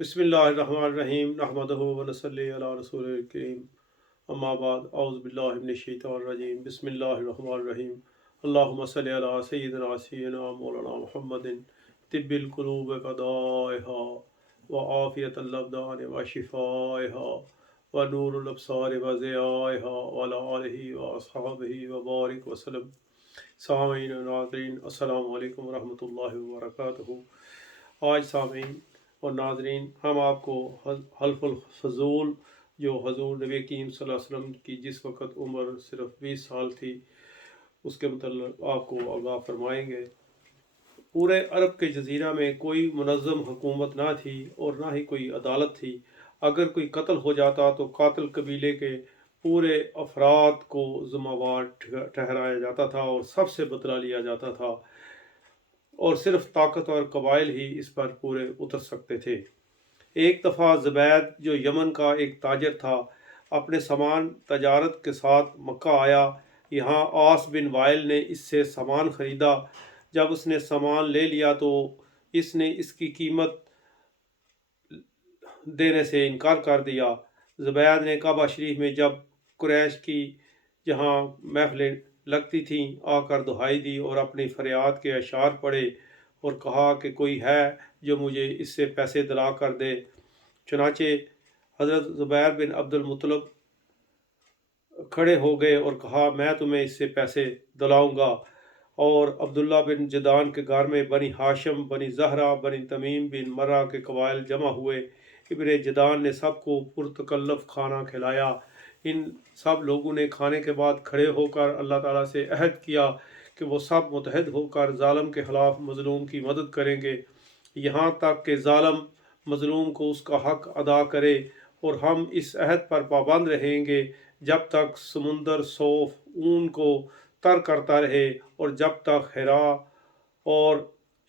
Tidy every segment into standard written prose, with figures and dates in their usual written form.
बिस्मिल्लाहिर्रहमानिर्रहीम नहमदुहु व नसल्ली अला रसूलिल करीम अम्मा बाद औज़ु बिल्लाहि मिनश शैतानिर रजीम बिस्मिल्लाहिर्रहमानिर्रहीम अल्लाहुम्मा सल्लि अला सय्यिदिना मौलाना मुहम्मदिन तिब्बिल क़ुलूब क़दाइहा व आफ़ियतल अबदान व शिफ़ाइहा व नूरुल अब्सार व ज़ियाइहा व अला आलिहि व अस्हाबिहि व बारिक वसल्लम। सामीन व नाज़रीन अस्सलामु अलैकुम व रहमतुल्लाहि व बरकातुहू। आज सामीन और नाज़रीन हम आपको हल्फुल फजूल जो हजूर नबी करीम सल्लल्लाहु अलैहि वसल्लम की जिस वक़्त उम्र सिर्फ 20 साल थी उसके मतलब आपको आगाह फरमाएंगे। पूरे अरब के जजीरा में कोई मुनज़्ज़म हुकूमत ना थी और ना ही कोई अदालत थी। अगर कोई कत्ल हो जाता तो कातिल कबीले के पूरे अफराद को ज़िम्मेवार ठहराया जाता था और सबसे बदला लिया जाता था और सिर्फ ताकतवर कबाइल ही इस पर पूरे उतर सकते थे। एक दफ़ा ज़ुबैद जो यमन का एक ताजर था अपने सामान तजारत के साथ मक्का आया। यहाँ आस बिन वाइल ने इससे सामान ख़रीदा। जब उसने सामान ले लिया तो इसने इसकी कीमत देने से इनकार कर दिया। ज़ुबैद ने काबा शरीफ में जब कुरैश की जहाँ महफिलें लगती थीं आकर दुहाई दी और अपनी फरियाद के अशार पढ़े और कहा कि कोई है जो मुझे इससे पैसे दिला कर दे। चुनाचे हज़रत ज़ुबैर बिन अब्दुल मुत्तलिब खड़े हो गए और कहा मैं तुम्हें इससे पैसे दिलाऊंगा। और अब्दुल्ला बिन जदान के घर में बनी हाशिम बनी ज़हरा बनी तमीम बिन मर्रा के कबाइल जमा हुए। इब्न जदान ने सबको पुरतकल्लफ खाना खिलाया। इन सब लोगों ने खाने के बाद खड़े होकर अल्लाह ताला से अहद किया कि वो सब मुतहद होकर ज़ालिम के ख़िलाफ़ मज़लूम की मदद करेंगे यहाँ तक कि ज़ालिम मज़लूम को उसका हक़ अदा करे। और हम इस अहद पर पाबंद रहेंगे जब तक समुंदर सौफ ऊन को तर करता रहे और जब तक हिरा और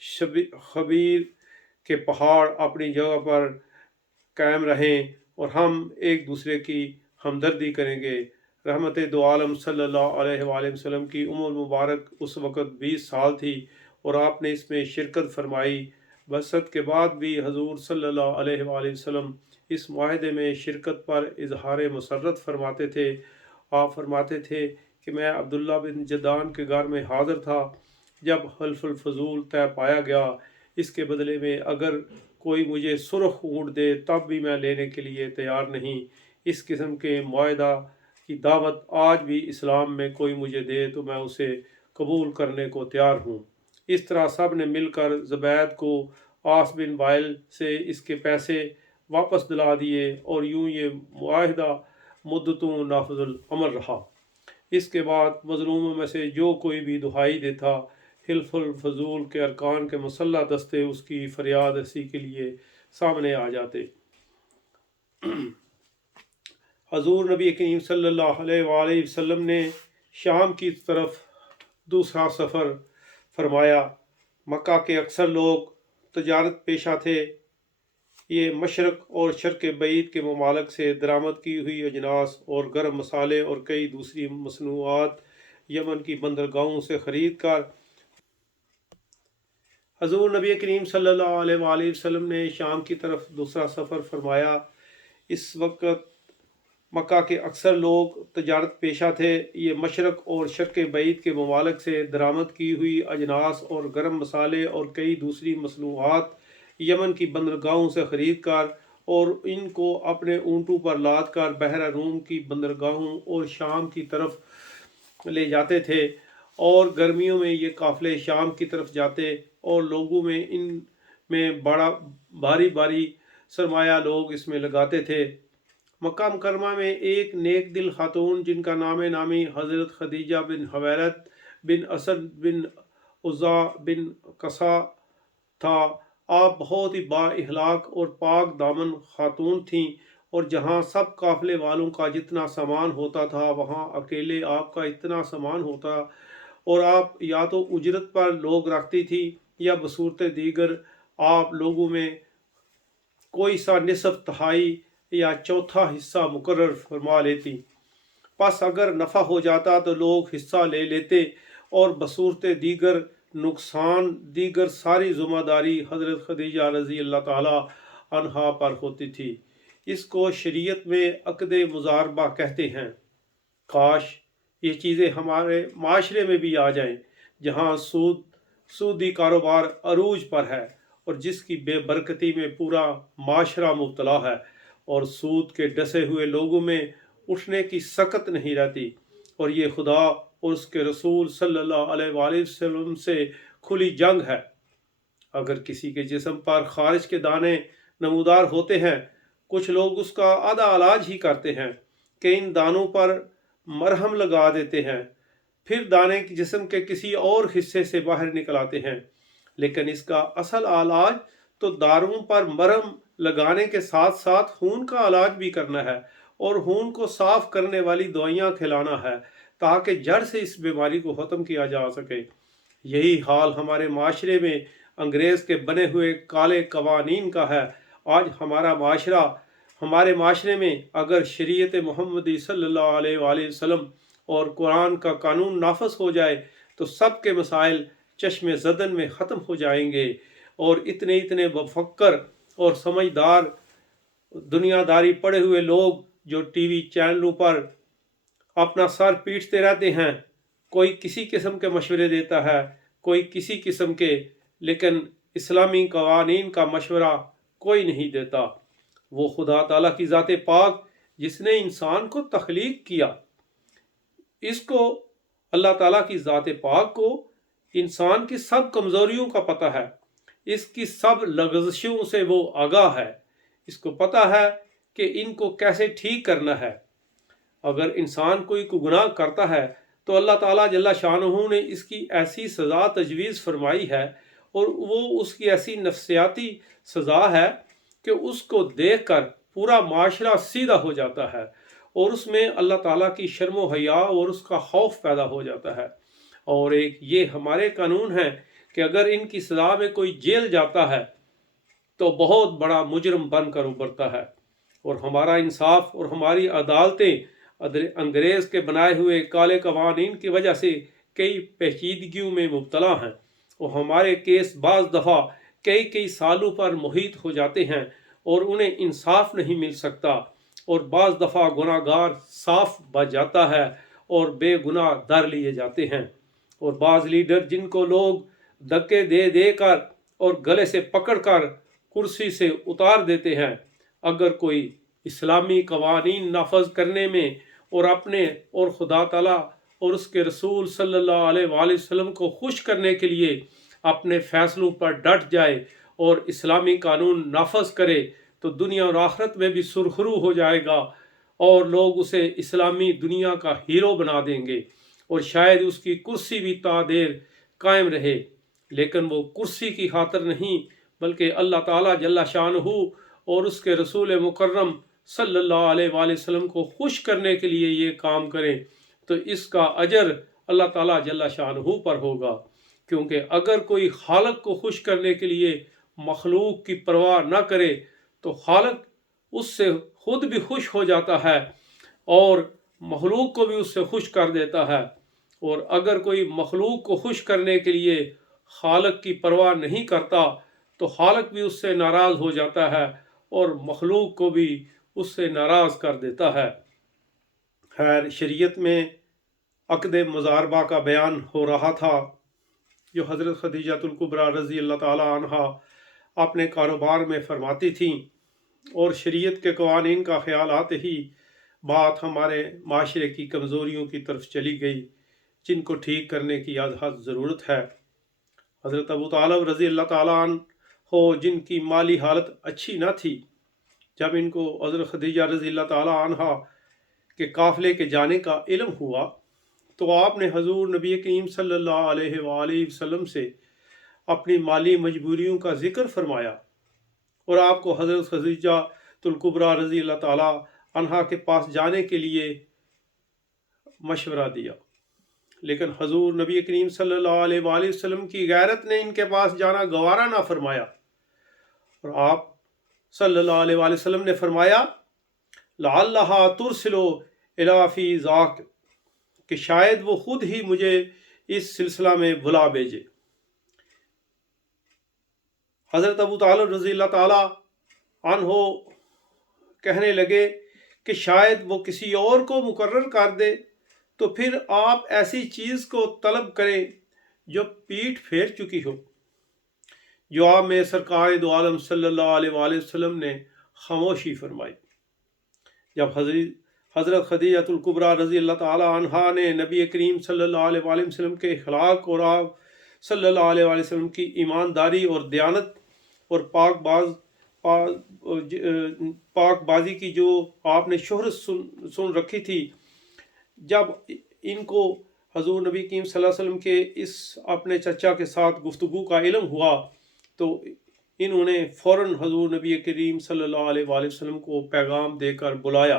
खबीर के पहाड़ अपनी जगह पर कायम रहें और हम एक दूसरे की हमदर्दी करेंगे। रहमत दो आलम सल्लल्लाहु अलैहि वसल्लम की उम्र मुबारक उस वक़्त 20 साल थी और आपने इसमें शिरकत फरमाई। बसत के बाद भी हजूर सल्लल्लाहु अलैहि वसल्लम इस माहदे में शिरकत पर इजहार मसरत फरमाते थे। आप फरमाते थे कि मैं अब्दुल्ला बिन जदान के घर में हाज़िर था जब हल्फुल फजूल तय पाया गया। इसके बदले में अगर कोई मुझे सुरख ऊँट दे तब भी मैं लेने के लिए तैयार नहीं। इस किस्म के मुआहदा की दावत आज भी इस्लाम में कोई मुझे दे तो मैं उसे कबूल करने को तैयार हूँ। इस तरह सब ने मिलकर ज़ुबैद को आस बिन वाइल से इसके पैसे वापस दिला दिए और यूं ये मुआहदा मुद्दतों नाफिजुल अमल रहा। इसके बाद मज़लूमों में से जो कोई भी दुहाई देता हिल्फुल फजूल के अरकान के मुसल्ला दस्ते उसकी फरियाद रसी के लिए सामने आ जाते। हजूर नबी करीम सल्लल्लाहु अलैहि वसल्लम ने शाम की तरफ दूसरा सफ़र फरमाया। मक्का के अक्सर लोग तजारत पेशा थे। ये मशरक़ और शर्क़ बईद के ममालिक से दरामद की हुई अजनास और गर्म मसाले और कई दूसरी मसनूआत यमन की बंदरगाहों से ख़रीद कर हजूर नबी करीम सल्लल्लाहु अलैहि वसल्लम ने शाम की तरफ दूसरा सफ़र फरमाया। इस वक्त मक्का के अक्सर लोग तजारत पेशा थे। ये मशरक़ और शर्क़ बईद के ममालिक से दरामद की हुई अजनास और गर्म मसाले और कई दूसरी मसनूआत यमन की बंदरगाहों से ख़रीद कर और इनको अपने ऊँटों पर लाद कर बहरा रूम की बंदरगाहों और शाम की तरफ ले जाते थे। और गर्मियों में ये काफ़िले शाम की तरफ जाते और लोगों में इन में बड़ा भारी भारी सरमाया लोग इसमें लगाते थे। मक्का मुकरमा में एक नेक दिल खातून जिनका नामी हज़रत खदीजा बिन हवैलत बिन असद बिन उज़ा बिन कसा था। आप बहुत ही बाइखलाक और पाक दामन खातून थीं और जहाँ सब काफ़िले वालों का जितना सामान होता था वहाँ अकेले आपका इतना सामान होता और आप या तो उजरत पर लोग रखती थी या बसूरत दीगर आप लोगों में कोई सा निसफ तिहाई या चौथा हिस्सा मुकर्रर फरमा लेती। बस अगर नफ़ा हो जाता तो लोग हिस्सा ले लेते और बसूरत दीगर नुकसान दीगर सारी ज़िम्मेदारी हज़रत खदीजा रज़ी अल्लाह ताला अन्हा पर होती थी। इसको शरीयत में अक़द मुज़ारबा कहते हैं। काश ये चीज़ें हमारे माशरे में भी आ जाएं, जहाँ सूदी कारोबार अरूज पर है और जिसकी बेबरकती में पूरा माशरा मुब्तला है, और सूद के डसे हुए लोगों में उठने की सकत नहीं रहती, और ये खुदा और उसके रसूल सल्लल्लाहु अलैहि वसल्लम से खुली जंग है। अगर किसी के जिस्म पर खारिज के दाने नमूदार होते हैं, कुछ लोग उसका आधा इलाज ही करते हैं कि इन दानों पर मरहम लगा देते हैं, फिर दाने जिस्म के किसी और हिस्से से बाहर निकल आते हैं। लेकिन इसका असल इलाज तो दारों पर मरहम लगाने के साथ साथ खून का इलाज भी करना है और खून को साफ करने वाली दवाइयाँ खिलाना है, ताकि जड़ से इस बीमारी को ख़त्म किया जा सके। यही हाल हमारे माशरे में अंग्रेज़ के बने हुए काले कवानीन का है। आज हमारे माशरे में अगर शरीयत मोहम्मदी सल्लल्लाहु अलैहि वसल्लम और कुरान का कानून नाफज हो जाए तो सब के मसाइल चश्मे ज़दन में ख़त्म हो जाएंगे, और इतने इतने बफक्र और समझदार दुनियादारी पड़े हुए लोग जो टीवी चैनलों पर अपना सर पीटते रहते हैं, कोई किसी किस्म के मशवरे देता है, कोई किसी किस्म के, लेकिन इस्लामी कवानीन का मशवरा कोई नहीं देता। वो खुदा ताला की ज़ात पाक जिसने इंसान को तख्लीक किया, इसको अल्लाह ताला की ज़ात पाक को इंसान की सब कमज़ोरियों का पता है, इसकी सब लग़ज़िशों से वो आगाह है, इसको पता है कि इनको कैसे ठीक करना है। अगर इंसान कोई गुनाह करता है तो अल्लाह ताला जल्ला शानहू ने इसकी ऐसी सज़ा तजवीज़ फरमाई है, और वो उसकी ऐसी नफ्सियाती सज़ा है कि उसको देखकर पूरा माशरा सीधा हो जाता है और उसमें अल्लाह ताला की शर्म व हया और उसका खौफ पैदा हो जाता है। और एक ये हमारे कानून है कि अगर इनकी सज़ा में कोई जेल जाता है तो बहुत बड़ा मुजरम बनकर उभरता है, और हमारा इंसाफ और हमारी अदालतें अंग्रेज़ के बनाए हुए काले कवानीन की वजह से कई पेचीदगियों में मुब्तला हैं, और हमारे केस बाज़ दफ़ा कई कई सालों पर मुहित हो जाते हैं और उन्हें इंसाफ नहीं मिल सकता, और बाज़ दफ़ा गुनाहगार साफ बच जाता है और बेगुनाह दर लिए जाते हैं। और बाज़ लीडर जिनको लोग धक्के दे दे कर और गले से पकड़ कर कुर्सी से उतार देते हैं, अगर कोई इस्लामी कवानीन नाफज करने में और अपने और खुदा ताला और उसके रसूल सल्लल्लाहु अलैहि वसल्लम को खुश करने के लिए अपने फैसलों पर डट जाए और इस्लामी कानून नाफज करे, तो दुनिया और आखिरत में भी सुरखरू हो जाएगा, और लोग उसे इस्लामी दुनिया का हीरो बना देंगे, और शायद उसकी कुर्सी भी तादेर कायम रहे। लेकिन वो कुर्सी की खातिर नहीं, बल्कि अल्लाह ताला जल्ला शानहू और उसके रसूल मुकर्रम सल्लल्लाहु अलैहि वसल्लम को खुश करने के लिए ये काम करें, तो इसका अजर अल्लाह ताला जल्ला शानहू पर होगा। क्योंकि अगर कोई खालक को खुश करने के लिए मखलूक की परवाह न करे तो खालक उससे खुद भी खुश हो जाता है और मखलूक को भी उससे खुश कर देता है। और अगर कोई मखलूक को खुश करने के लिए खालक की परवाह नहीं करता तो खालक भी उससे नाराज़ हो जाता है और मखलूक को भी उससे नाराज़ कर देता है। खैर, शरीयत में अक़द मुज़ारबा का बयान हो रहा था, जो हज़रत खदीजतुल कुबरा रज़ी अल्लाह ताला अन्हा अपने कारोबार में फरमाती थीं, और शरीयत के कवानीन का ख्याल आते ही बात हमारे माशरे की कमज़ोरियों की तरफ चली गई, जिनको ठीक करने की हद ज़रूरत है। हज़रत अबू तालिब रज़ी अल्लाह ताला अन्हु हो, जिनकी माली हालत अच्छी न थी, जब इनको हज़रत खदीजा रज़ी अल्लाह ताला अन्हा के काफ़िले के जाने का इल्म हुआ तो आपने हजूर नबी करीम सल्लल्लाहु अलैहि वसल्लम से अपनी माली मजबूरियों का जिक्र फरमाया, और आपको हज़रत खदीजतुल कुबरा रज़ी अल्लाह ताला अन्हा के पास जाने के लिए मशवरा दिया। लेकिन हजूर नबी करीम सल्लल्लाहु अलैहि वसल्लम की गैरत ने इनके पास जाना गवारा ना फरमाया, और आप सल्लल्लाहु अलैहि वसल्लम ने फरमाया, लअल्लहा तुरसिलो इला फी ज़ाक, कि शायद वो खुद ही मुझे इस सिलसिला में बुला भेजे। हज़रत अबू तालिब रज़ी अल्लाह ताला عنہ کہنے لگے کہ شاید وہ کسی اور کو مقرر کر دے، تو پھر آپ ایسی چیز کو طلب کریں جو پیٹھ پھیر چکی ہو۔ جواب میں سرکار دو عالم صلی اللہ علیہ وآلہ وسلم نے خاموشی فرمائی۔ جب حضرت خدیجہ الکبریٰ رضی اللہ تعالی عنہا نے نبی کریم صلی اللہ علیہ وآلہ وسلم کے اخلاق اور آپ صلی اللہ علیہ وآلہ وسلم کی ایمانداری اور دیانت اور پاک بازی کی جو آپ نے شہرت سن رکھی تھی، جب ان کو حضور نبی کریم صلی اللہ علیہ وسلم کے اس اپنے چچا کے ساتھ گفتگو کا علم ہوا، تو انہوں نے فوراً حضور نبی کریم صلی اللہ علیہ وآلہ وسلم کو پیغام دے کر بلایا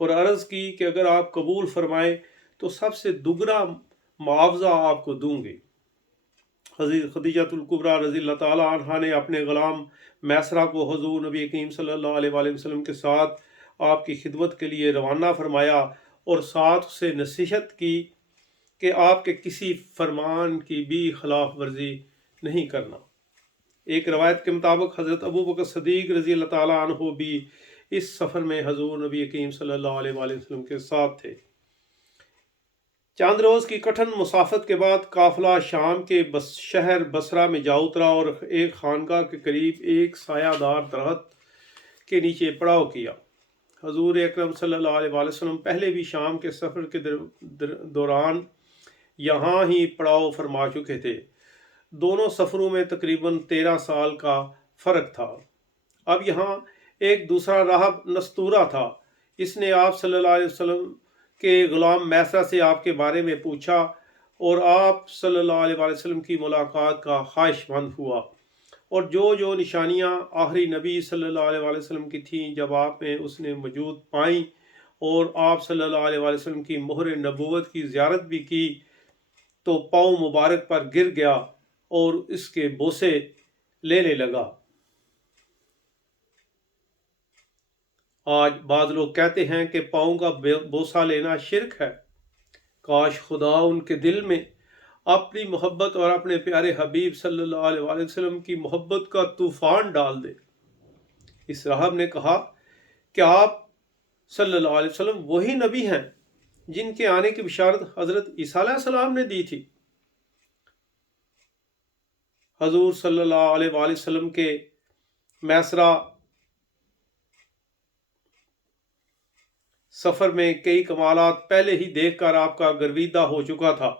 اور عرض کی کہ اگر آپ قبول فرمائیں تو سب سے دگنا معاوضہ آپ کو دوں گے۔ حضرت خدیجہ الکبریٰ رضی اللہ تعالیٰ عنہا نے اپنے غلام میسرہ کو حضور نبی کریم صلی اللہ علیہ وآلہ وسلم کے ساتھ آپ کی خدمت کے لیے روانہ فرمایا اور ساتھ اسے نصیحت کی کہ آپ کے کسی فرمان کی بھی خلاف ورزی نہیں کرنا۔ ایک روایت کے مطابق حضرت ابو بکر صدیق رضی اللہ تعالیٰ عنہ بھی اس سفر میں حضور نبی کریم صلی اللہ علیہ وآلہ وسلم کے ساتھ تھے۔ چند روز کی کٹھن مسافت کے بعد قافلہ شام کے شہر بصرہ میں جا اترا اور ایک خانقاہ کے قریب ایک سایہ دار درخت کے نیچے پڑاؤ کیا۔ حضور اکرم صلی اللہ علیہ وآلہ وسلم پہلے بھی شام کے سفر کے دوران یہاں ہی پڑاؤ فرما چکے تھے۔ دونوں سفروں میں تقریباً 13 سال کا فرق تھا۔ اب یہاں ایک دوسرا راہب نستورہ تھا۔ اس نے آپ صلی اللہ علیہ وسلم کے غلام میسرہ سے آپ کے بارے میں پوچھا اور آپ صلی اللہ علیہ وسلم کی ملاقات کا خواہش مند ہوا، اور جو نشانیاں آخری نبی صلی اللہ علیہ وسلم کی تھیں جب آپ میں اس نے موجود پائیں، اور آپ صلی اللہ علیہ وسلم کی مہر نبوت کی زیارت بھی کی، تو پاؤں مبارک پر گر گیا اور اس کے بوسے لینے لگا۔ آج بعض لوگ کہتے ہیں کہ پاؤں کا بوسہ لینا شرک ہے۔ کاش خدا ان کے دل میں اپنی محبت اور اپنے پیارے حبیب صلی اللہ علیہ وآلہ وسلم کی محبت کا طوفان ڈال دے۔ اس راہب نے کہا کہ آپ صلی اللہ علیہ وسلم وہی نبی ہیں جن کے آنے کی بشارت حضرت عیسیٰ علیہ السلام نے دی تھی۔ حضور صلی اللہ علیہ وآلہ وسلم کے میسرہ سفر میں کئی کمالات پہلے ہی دیکھ کر آپ کا گرویدہ ہو چکا تھا،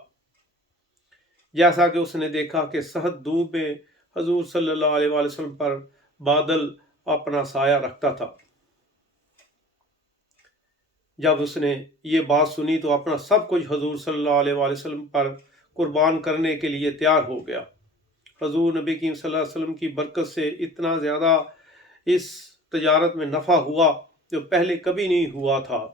جیسا کہ اس نے دیکھا کہ سخت دھوپ میں حضور صلی اللہ علیہ وآلہ وسلم پر بادل اپنا سایہ رکھتا تھا۔ جب اس نے یہ بات سنی تو اپنا سب کچھ حضور صلی اللہ علیہ وآلہ وسلم پر قربان کرنے کے لیے تیار ہو گیا۔ حضور نبی کریم صلی اللہ علیہ وسلم کی برکت سے اتنا زیادہ اس تجارت میں نفع ہوا جو پہلے کبھی نہیں ہوا تھا۔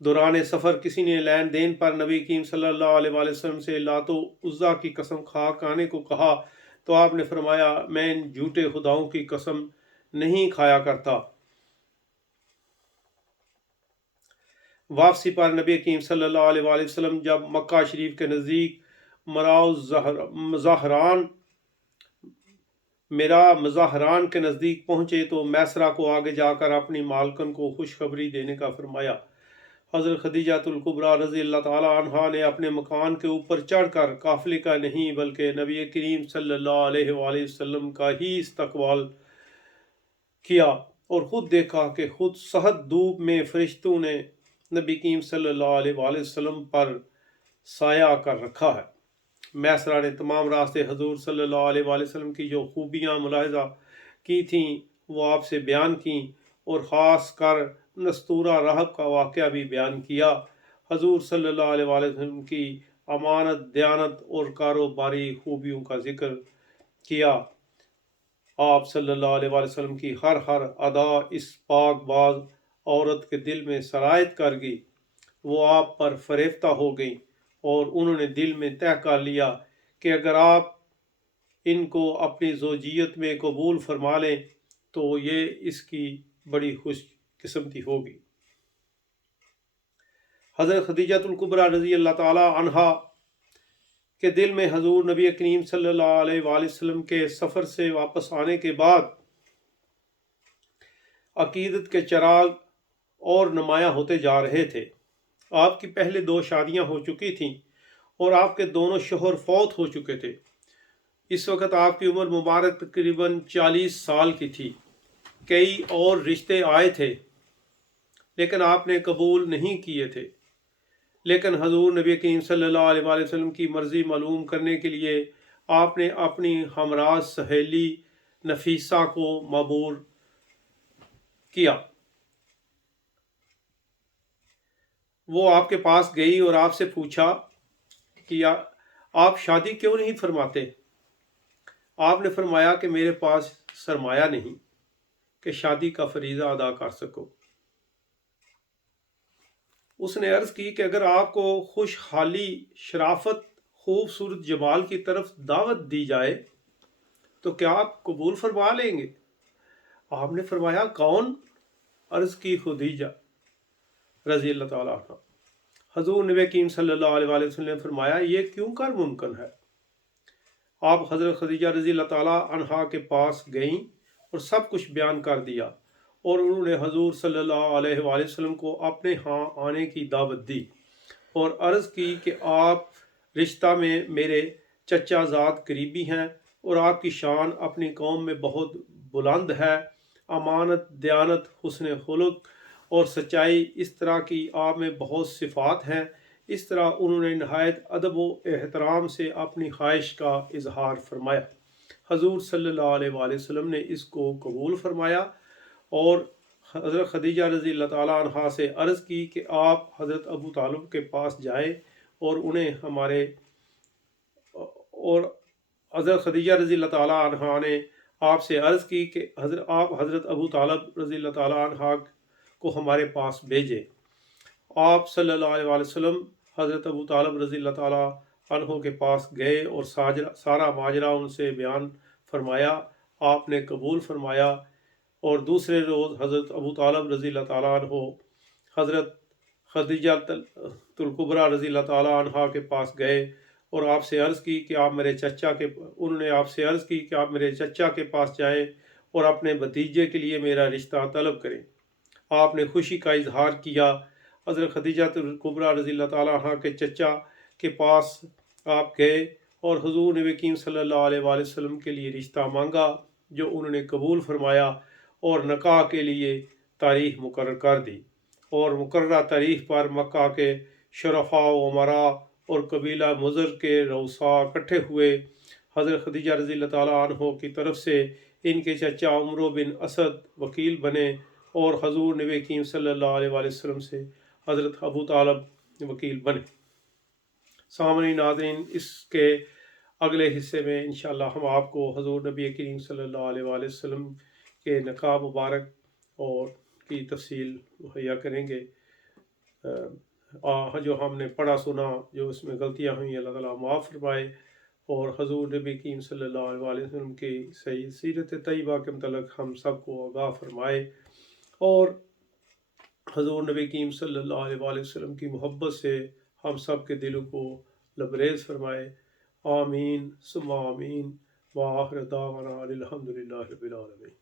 دوران سفر کسی نے لین دین پر نبی کریم صلی اللہ علیہ وآلہ وسلم سے لات و عزیٰ کی قسم کھا کھانے کو کہا تو آپ نے فرمایا، میں ان جھوٹے خداؤں کی قسم نہیں کھایا کرتا۔ واپسی پر نبی کریم صلی اللہ علیہ وآلہ وسلم جب مکہ شریف کے نزدیک مظاہران کے نزدیک پہنچے تو میسرہ کو آگے جا کر اپنی مالکن کو خوشخبری دینے کا فرمایا۔ حضرت خدیجہ الکبریٰ رضی اللہ تعالی عنہا نے اپنے مکان کے اوپر چڑھ کر قافلے کا نہیں بلکہ نبی کریم صلی اللہ علیہ وآلہ وسلم کا ہی استقبال کیا اور خود دیکھا کہ خود سخت دھوپ میں فرشتوں نے نبی کریم صلی اللہ علیہ وآلہ وسلم پر سایہ کر رکھا ہے۔ میسرہ نے تمام راستے حضور صلی اللہ علیہ وآلہ وسلم کی جو خوبیاں ملاحظہ کی تھیں وہ آپ سے بیان کیں، اور خاص کر نستورہ راہب کا واقعہ بھی بیان کیا۔ حضور صلی اللہ علیہ وآلہ وسلم کی امانت، دیانت اور کاروباری خوبیوں کا ذکر کیا۔ آپ صلی اللہ علیہ وآلہ وسلم کی ہر ادا اس پاک باز عورت کے دل میں سرایت کر گئی۔ وہ آپ پر فریفتہ ہو گئیں اور انہوں نے دل میں طے کر لیا کہ اگر آپ ان کو اپنی زوجیت میں قبول فرما لیں تو یہ اس کی بڑی خوش قسمتی ہوگی۔ حضرت خدیجہ الکبریٰ رضی اللہ تعالی عنہا کے دل میں حضور نبی کریم صلی اللہ علیہ وآلہ وسلم کے سفر سے واپس آنے کے بعد عقیدت کے چراغ اور نمایاں ہوتے جا رہے تھے۔ آپ کی پہلے 2 شادیاں ہو چکی تھیں اور آپ کے دونوں شوہر فوت ہو چکے تھے۔ اس وقت آپ کی عمر مبارک تقریباً 40 سال کی تھی۔ کئی اور رشتے آئے تھے لیکن آپ نے قبول نہیں کیے تھے، لیکن حضور نبی کریم صلی اللہ علیہ وآلہ وسلم کی مرضی معلوم کرنے کے لیے آپ نے اپنی ہمراز سہیلی نفیسہ کو مبعوث کیا۔ وہ آپ کے پاس گئی اور آپ سے پوچھا کہ آپ شادی کیوں نہیں فرماتے؟ آپ نے فرمایا کہ میرے پاس سرمایہ نہیں کہ شادی کا فریضہ ادا کر سکو۔ اس نے عرض کی کہ اگر آپ کو خوشحالی، شرافت، خوبصورت جمال کی طرف دعوت دی جائے تو کیا آپ قبول فرما لیں گے؟ آپ نے فرمایا کون؟ عرض کی خدیجہ رضی اللہ تعالیٰ عنہ۔ حضور نبی کریم صلی اللہ علیہ وآلہ وسلم نے فرمایا یہ کیوں کر ممکن ہے؟ آپ حضرت خدیجہ رضی اللہ تعالیٰ عنہا کے پاس گئیں اور سب کچھ بیان کر دیا، اور انہوں نے حضور صلی اللہ علیہ وآلہ وسلم کو اپنے ہاں آنے کی دعوت دی اور عرض کی کہ آپ رشتہ میں میرے چچا زاد قریبی ہیں اور آپ کی شان اپنی قوم میں بہت بلند ہے۔ امانت، دیانت، حسن خلق اور سچائی، اس طرح کی آپ میں بہت صفات ہیں۔ اس طرح انہوں نے نہایت ادب و احترام سے اپنی خواہش کا اظہار فرمایا۔ حضور صلی اللہ علیہ وآلہ وسلم نے اس کو قبول فرمایا اور حضرت خدیجہ رضی اللہ تعالیٰ عنہا سے عرض کی کہ آپ حضرت ابو طالب کے پاس جائیں اور حضرت خدیجہ رضی اللہ تعالیٰ عنہا نے آپ سے عرض کی کہ آپ حضرت ابو طالب رضی اللہ تعالیٰ عنہ کو ہمارے پاس بھیجیں۔ آپ صلی اللہ علیہ وآلہ وسلم حضرت ابو طالب رضی اللہ تعالیٰ عنہ کے پاس گئے اور سارا ماجرا ان سے بیان فرمایا۔ آپ نے قبول فرمایا اور دوسرے روز حضرت ابو طالب رضی اللہ تعالیٰ عنہ حضرت خدیجہ الکبریٰ رضی اللہ تعالیٰ عنہ کے پاس گئے اور آپ سے عرض کی کہ انہوں نے آپ سے عرض کی کہ آپ میرے چچا کے پاس جائیں اور اپنے بھتیجے کے لیے میرا رشتہ طلب کریں۔ آپ نے خوشی کا اظہار کیا۔ حضرت خدیجہ الکبریٰ رضی اللہ تعالیٰ عنہ کے چچا کے پاس آپ گئے اور حضور نبی کریم صلی اللہ علیہ وآلہ وسلم کے لیے رشتہ مانگا، جو انہوں نے قبول فرمایا اور نکاح کے لیے تاریخ مقرر کر دی، اور مقررہ تاریخ پر مکہ کے شرفاء و امراء اور قبیلہ مضر کے رؤساء اکٹھے ہوئے۔ حضرت خدیجہ رضی اللہ تعالیٰ عنہ کی طرف سے ان کے چچا عمرو بن اسد وکیل بنے اور حضور نبی کریم صلی اللہ علیہ وآلہ وسلم سے حضرت ابو طالب وکیل بنے۔ سامعین ناظرین، اس کے اگلے حصے میں انشاءاللہ ہم آپ کو حضور نبی کریم صلی اللہ علیہ وآلہ وسلم کے نکاح مبارک اور کی تفصیل مہیا کریں گے۔ جو ہم نے پڑھا سنا، جو اس میں غلطیاں ہوئیں، اللہ تعالیٰ معاف فرمائے اور حضور نبی کریم صلی اللہ علیہ وآلہ وسلم کی صحیح سیرت طیبہ کے متعلق ہم سب کو آگاہ فرمائے اور حضور نبی کریم صلی اللہ علیہ وآلہ وسلم کی محبت سے ہم سب کے دلوں کو لبریز فرمائے۔ آمین ثم آمین وآخر دعوانا الحمدللہ رب العالمین۔